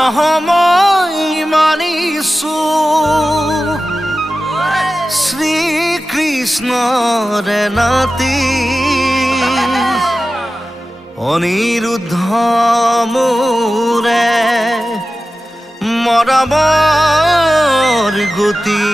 নহয় মানিছো শ্ৰীকৃষ্ণৰে নাতি অনিৰুদ্ধ মোৰে মৰমৰ গতি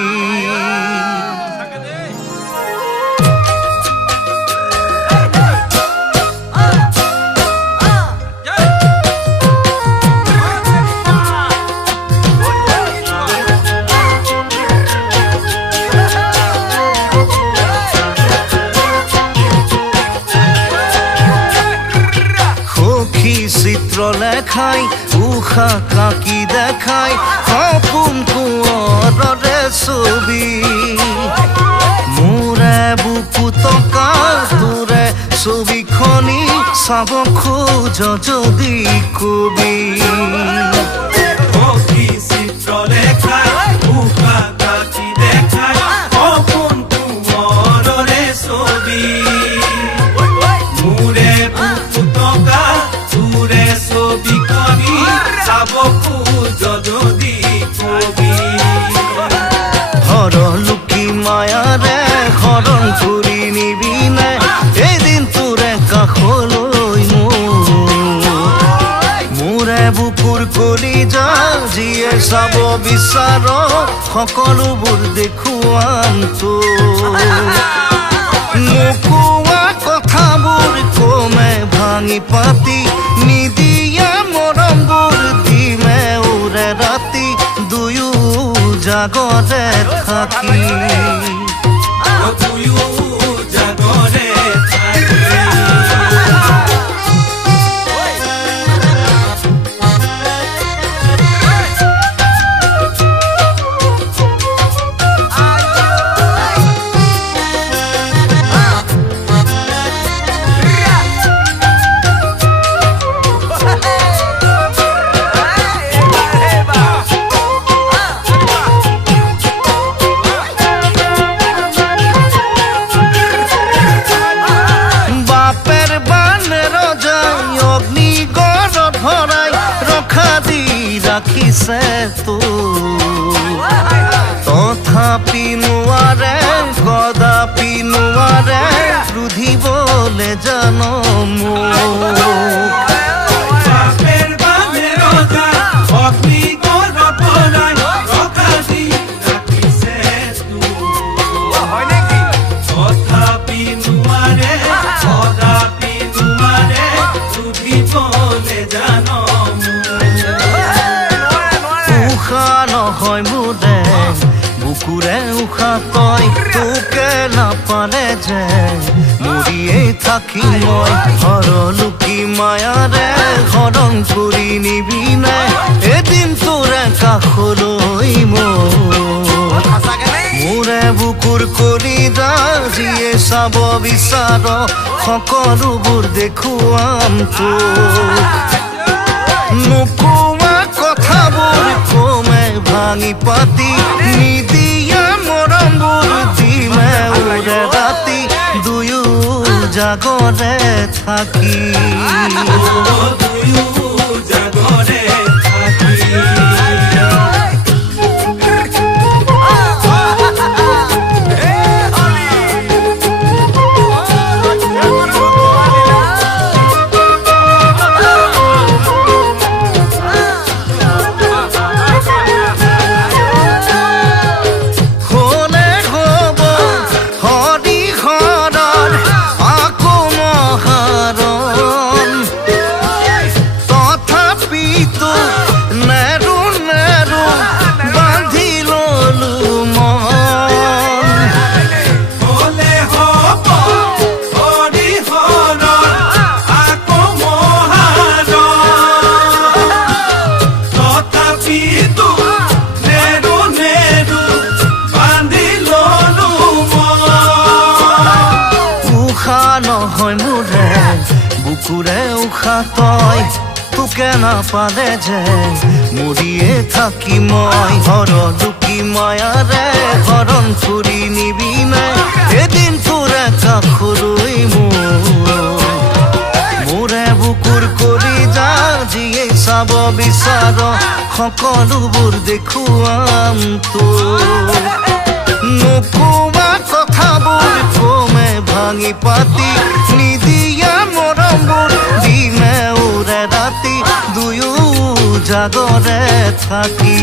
চিত্ৰ লেখাই উষা কাকি দেখাই সপোন কোঁৱৰৰে ছবি মোৰে বুকু টকা তোৰে ছবিখনি চাব খোজ যদি কবি চিত্ৰ লেখাই উষা কাকি দেখাই সপোন কোঁৱৰৰে ছবি মোৰে বুকু টকা তোৰে ছবিখনি চাব খোজ যদি কবি হৰলুকি মায়াৰে হৰণ কৰি নিবিনে এদিন তোৰে কাষলৈ মোৰে বুকুৰ কলিজা যিয়ে চাব বিচাৰ সকলোবোৰ দেখুৱাম নোকোৱা কথাবোৰ কমে ভাঙি পাতি নিদিয়া মৰমবোৰ দিমে উৰে ৰাতি দুয়ো জাগৰে থাকি দুয়ো জাগৰে ৰাখিছে তো তথাপি নোৱাৰে কদাপি নোৱাৰে ৰুধিবলে জানো তথাপি নোৱাৰে কদাপি নোৱাৰে ৰুধিবলে জানো নহয় মোৰে বুকুৰে উশা তই তোকে নাপালে যে মৰিয়েই থাকি মই হৰলুকি মায়াৰে হৰণ কৰি নিবিনে এদিন তোৰে কাষলৈ মোৰে বুকুৰ কলিজা যিয়ে চাব বিচাৰ সকলোবোৰ দেখুৱাম নোকোৱা কথাবোৰ কমে ভাঙি পাতি নিদিয়া মৰমবোৰ দিমে উৰে ৰাতি দুয়ো জাগৰে থাকি দুয়ো জাগৰে থাকি নহয় মোৰে বুকুৰে উশা তই তোকে নাপালে যে মৰিয়ে থাকি মই হৰলুকি মায়াৰে হৰণ কৰি নিবিনে এদিন তোৰে কাষলৈ মোৰে বুকুৰ কলিজা যিয়ে চাব বিচাৰ সকলোবোৰ দেখুৱাম তোক নোকোৱা কথাবোৰ কমে ভাঙি পাতি নিদিয়া মৰমবোৰ দিমে উৰে ৰাতি দুয়ো জাগৰে থাকি